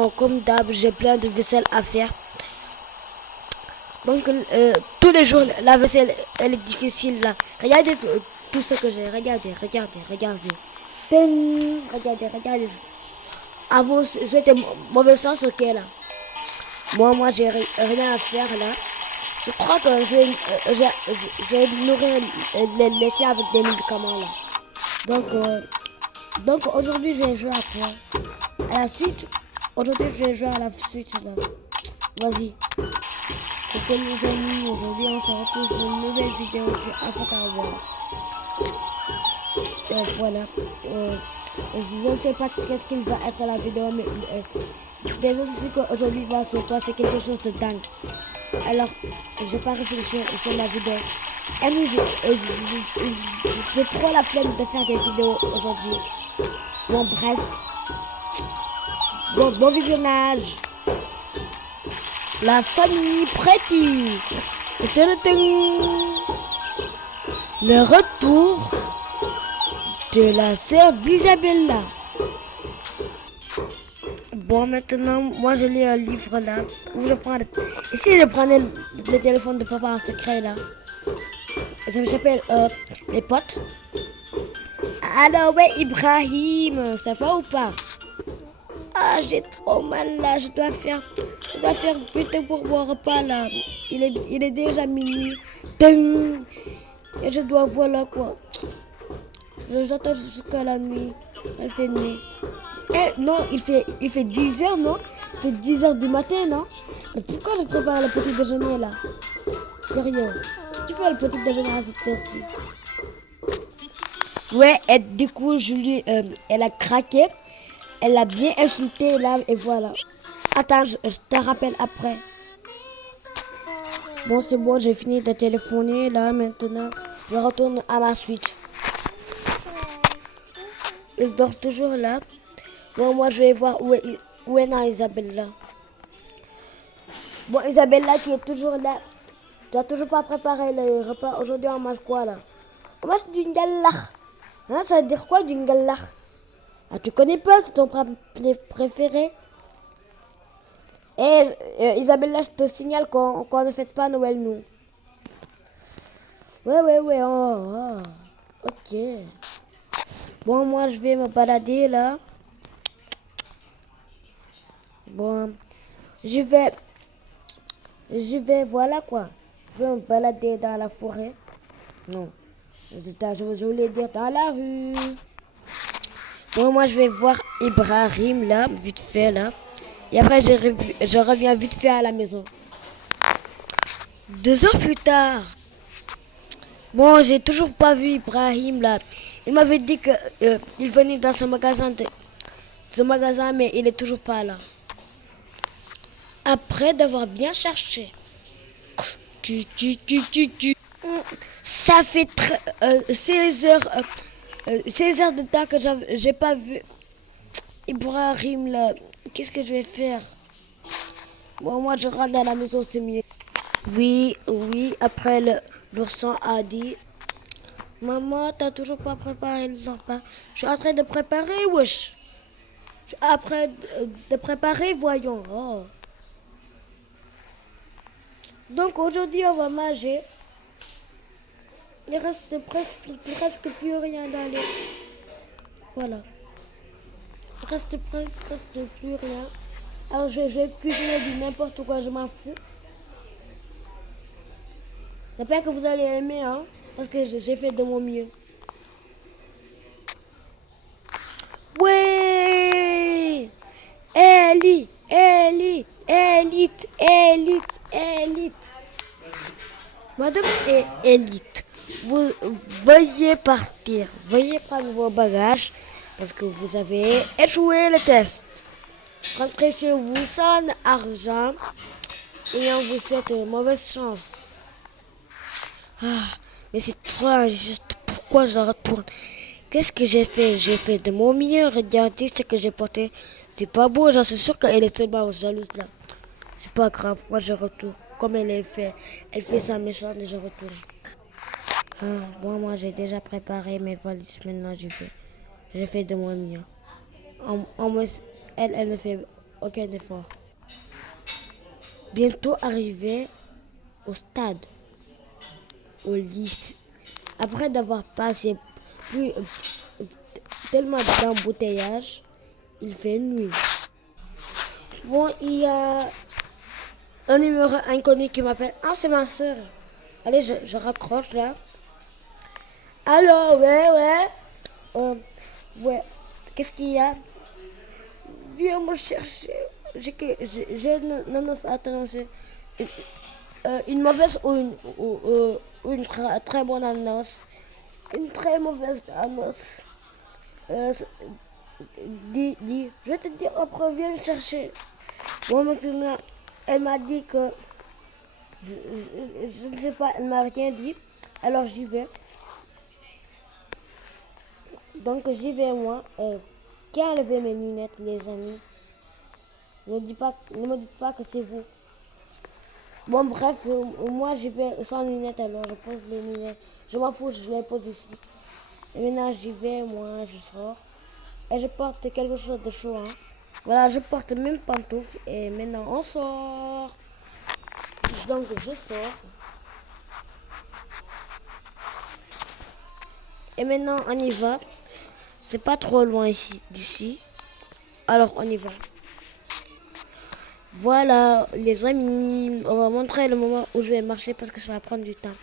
Bon, comme d'hab, j'ai plein de vaisselle à faire. Donc, tous les jours, la vaisselle, elle est difficile là. Regardez tout ce que j'ai. Regardez, regardez, regardez. Regardez, regardez. À vous souhaitez mauvaise chance, ok là. Moi, j'ai rien à faire là. Je crois que je vais nourrir les chiens avec des médicaments là. Donc aujourd'hui, je vais jouer à quoi? À la suite. Aujourd'hui, je vais jouer à la suite là. Vas-y. Ok les amis, aujourd'hui on se retrouve pour une nouvelle vidéo sur Afatawa. Voilà. Je ne sais pas qu'est-ce qu'il va être la vidéo, mais déjà je sais qu'aujourd'hui va se passer quelque chose de dingue. Alors, je vais pas réfléchir sur la vidéo. Et nous, j'ai trop la flemme de faire des vidéos aujourd'hui. Bon, bref. Bon visionnage. La famille Pretty. Le retour de la sœur d'Isabella. Bon, maintenant, moi je lis un livre là. Où je prends ici, je prenais le téléphone de papa en secret là. Ça s'appelle Les potes. Alors, ouais, Ibrahim, ça va ou pas? Ah, j'ai trop mal là. Je dois faire vite pour mon repas là. Il est déjà minuit. Ding. Et je dois, voilà quoi. J'attends jusqu'à la nuit. Elle fait nuit. Eh non, il fait 10 heures, non? Il fait 10 heures du matin, non? Mais pourquoi je prépare le petit déjeuner là? Sérieux? Qui fait le petit déjeuner à cette heure-ci? Ouais, et du coup, Julie, elle a craqué. Elle a bien insulté là, et voilà. Attends, je te rappelle après. Bon, c'est bon, j'ai fini de téléphoner là, maintenant. Je retourne à ma suite. Il dort toujours là. Bon, moi, je vais voir où est Isabella. Bon, Isabella, tu es toujours là. Tu n'as toujours pas préparé le repas. Aujourd'hui, on mange quoi là? On mange du ngallah. Hein, ça veut dire quoi du ngallah? Ah, tu connais pas, c'est ton plat préféré? Eh, Isabella, je te signale qu'on ne fête pas Noël, nous. Ouais, ok. Bon, moi, je vais me balader là. Bon, je vais, voilà quoi. Je vais me balader dans la forêt. Non, je voulais dire dans la rue. Bon, moi, je vais voir Ibrahim là, vite fait là. Et après, je reviens vite fait à la maison. 2 heures plus tard. Bon, j'ai toujours pas vu Ibrahim là. Il m'avait dit que il venait dans ce magasin, mais il est toujours pas là. Après d'avoir bien cherché. Ça fait 16 heures, 16 heures de temps que j'ai pas vu Ibrahim là. Qu'est-ce que je vais faire? Bon, moi je rentre à la maison, c'est mieux. Oui, après l'ourson a dit, maman, t'as toujours pas préparé le repas. Je suis en train de préparer, wesh. Je suis après de préparer, voyons. Oh. Donc aujourd'hui, on va manger. Il reste presque plus rien dans les... Voilà. Il reste presque plus rien. Alors je vais cuisiner du n'importe quoi, je m'en fous. J'espère que vous allez aimer, hein, parce que j'ai fait de mon mieux. Ouais! Élite. Madame est élite. Vous veuillez partir. Veuillez prendre vos bagages parce que vous avez échoué le test. Rentrez chez vous sans argent et on vous souhaite une mauvaise chance. Ah, mais c'est trop injuste. Pourquoi je retourne? Qu'est-ce que j'ai fait? J'ai fait de mon mieux. Regardez ce que j'ai porté. C'est pas beau. J'en suis sûre qu'elle est tellement jalouse là. C'est pas grave. Moi, je retourne. Comme elle est fait. Elle fait sa méchante et je retourne. Ah, bon, moi, j'ai déjà préparé mes valises. Maintenant, j'ai fait de mon mieux. Elle ne fait aucun effort. Bientôt arrivé au stade, au lycée. Après d'avoir passé plus, tellement d'embouteillages, il fait nuit. Bon, il y a un numéro inconnu qui m'appelle. Ah, c'est ma soeur. Allez, je raccroche là. Allô, ouais. Euh, ouais. Qu'est-ce qu'il y a? Viens me chercher. Non, non, attends, une mauvaise ou une très bonne annonce. Une très mauvaise annonce. Euh, je vais te dire après, viens me chercher. Bon, maintenant, elle m'a dit que, je ne sais pas, elle m'a rien dit. Alors j'y vais. Donc j'y vais moi. Qui a enlevé mes lunettes, les amis? Ne me dites pas que c'est vous. Bon, bref, moi j'y vais sans lunettes, alors je pose les lunettes. Je m'en fous, je les pose ici. Et maintenant j'y vais, moi je sors. Et je porte quelque chose de chaud. Hein. Voilà, je porte même pantoufles. Et maintenant on sort. Donc je sors. Et maintenant on y va. C'est pas trop loin ici, d'ici. Alors on y va. Voilà les amis, on va montrer le moment où je vais marcher parce que ça va prendre du temps.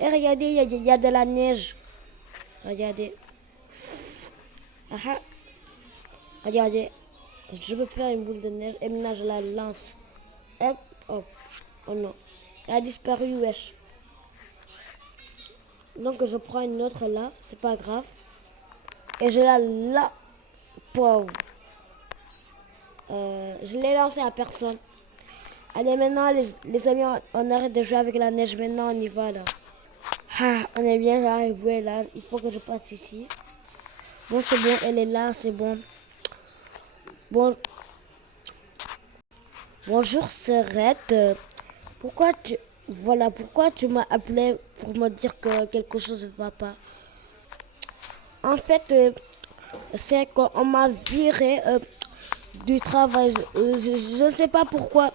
Et regardez, il y a de la neige. Regardez. Ah, regardez. Je peux faire une boule de neige et maintenant je la lance. Hop, hop. Oh non. Elle a disparu, wesh. Donc je prends une autre là, c'est pas grave. Et je la pauvre. Je l'ai lancé à personne. Allez, maintenant, les amis, on arrête de jouer avec la neige. Maintenant, on y va, là. Ah, on est bien arrivé, là. Il faut que je passe ici. Bon, c'est bon, elle est là, c'est bon. Bon. Bonjour, Serette. Pourquoi tu m'as appelé pour me dire que quelque chose ne va pas? En fait, c'est qu'on m'a viré du travail. Je ne sais pas pourquoi.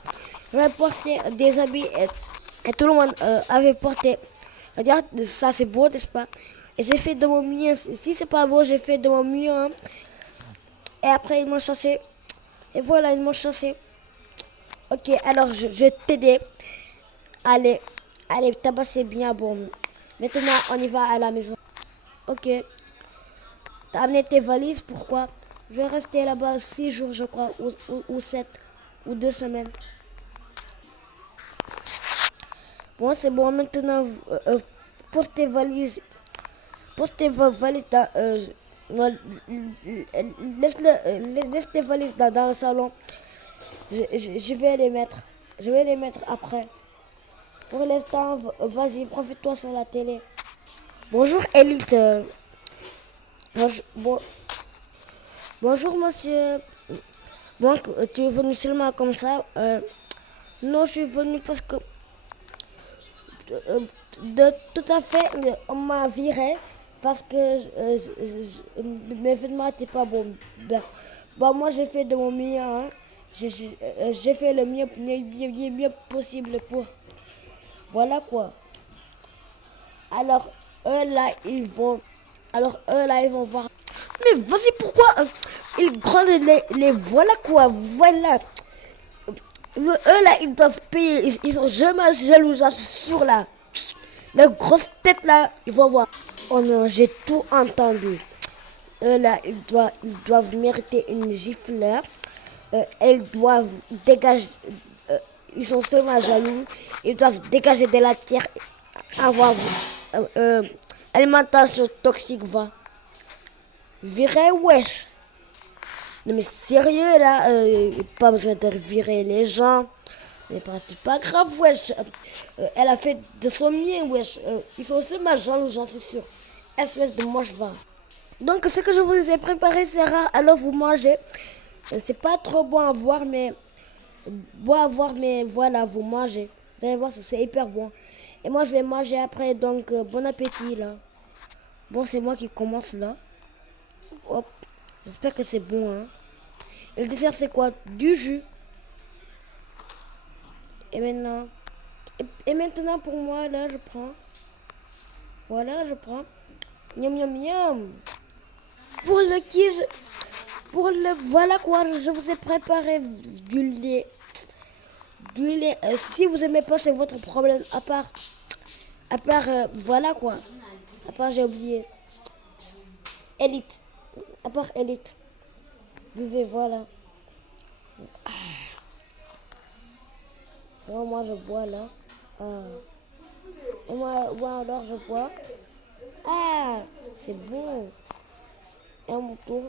J'avais porté des habits et tout le monde avait porté. Regarde, ça c'est beau, n'est-ce pas? Et j'ai fait de mon mieux. Si c'est pas beau, j'ai fait de mon mieux. Hein. Et après, ils m'ont chassé. Et voilà, ils m'ont chassé. Ok, alors je vais t'aider. Allez, tabasser bien. Bon, maintenant on y va à la maison. Ok. T'as amené tes valises, pourquoi? Je vais rester là-bas 6 jours, je crois, ou 7, ou 2 semaines. Bon, c'est bon, maintenant, pose tes valises. Pose tes valises dans... non, laisse tes valises dans le salon. Je vais les mettre. Je vais les mettre après. Pour l'instant, vas-y, profite-toi sur la télé. Bonjour, Elite. Bon, bonjour, monsieur. Bon, tu es venu seulement comme ça. Non, je suis venu parce que de tout à fait, on m'a viré parce que mes vêtements n'étaient pas bons. Ben, bon, moi, j'ai fait de mon mieux. Hein. J'ai fait le mieux possible pour... Voilà quoi. Alors, eux là, ils vont voir. Mais vas-y, pourquoi ils grondent les voilà quoi. Voilà. Eux là, ils doivent payer. Ils sont jamais jaloux, j'en suis sûr là. Les grosses têtes là, ils vont voir. Oh non, j'ai tout entendu. Eux là, ils doivent mériter une gifleur. Elles doivent dégager. Ils sont seulement jaloux. Ils doivent dégager de la terre. Avoir alimentation toxique, va. Virer, wesh. Non mais sérieux là, pas besoin de virer les gens. Mais c'est pas grave, wesh. Elle a fait de son mieux, wesh. Ils sont seulement jaloux, j'en suis sûr. Espèce de moche va. Donc ce que je vous ai préparé, c'est rare, alors vous mangez. C'est pas trop bon à voir, mais voilà, vous mangez. Vous allez voir, c'est hyper bon. Et moi, je vais manger après, donc bon appétit là. Bon, c'est moi qui commence là. Hop, j'espère que c'est bon, hein. Le dessert, c'est quoi? Du jus. Et maintenant, et maintenant pour moi, là, je prends. Voilà, je prends. Miam, miam, miam. Pour le qui, pour le, voilà quoi, je vous ai préparé du lait. Du lait. Si vous aimez pas, c'est votre problème. Voilà quoi. À part, j'ai oublié. Élite. À part élite. Buvez, voilà. Moi, je bois là. Ah. Et moi, alors, je bois. Ah, c'est bon. Et à mon tour.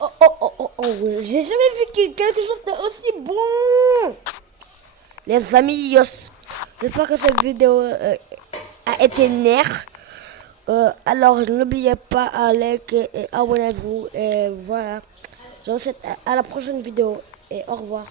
Oh, oh, oh, oh, oh, oui. J'ai jamais vu quelque chose d'aussi bon. Les amis, j'espère que cette vidéo a été nerf. Alors, n'oubliez pas à liker et abonnez-vous. Et voilà. Je vous souhaite à la prochaine vidéo. Et au revoir.